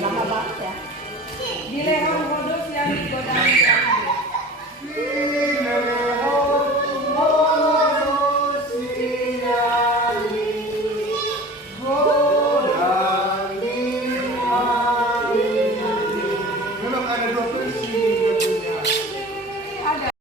Lama banget ya. Di leher modus yang digodain kambing. Memang ada dua versi.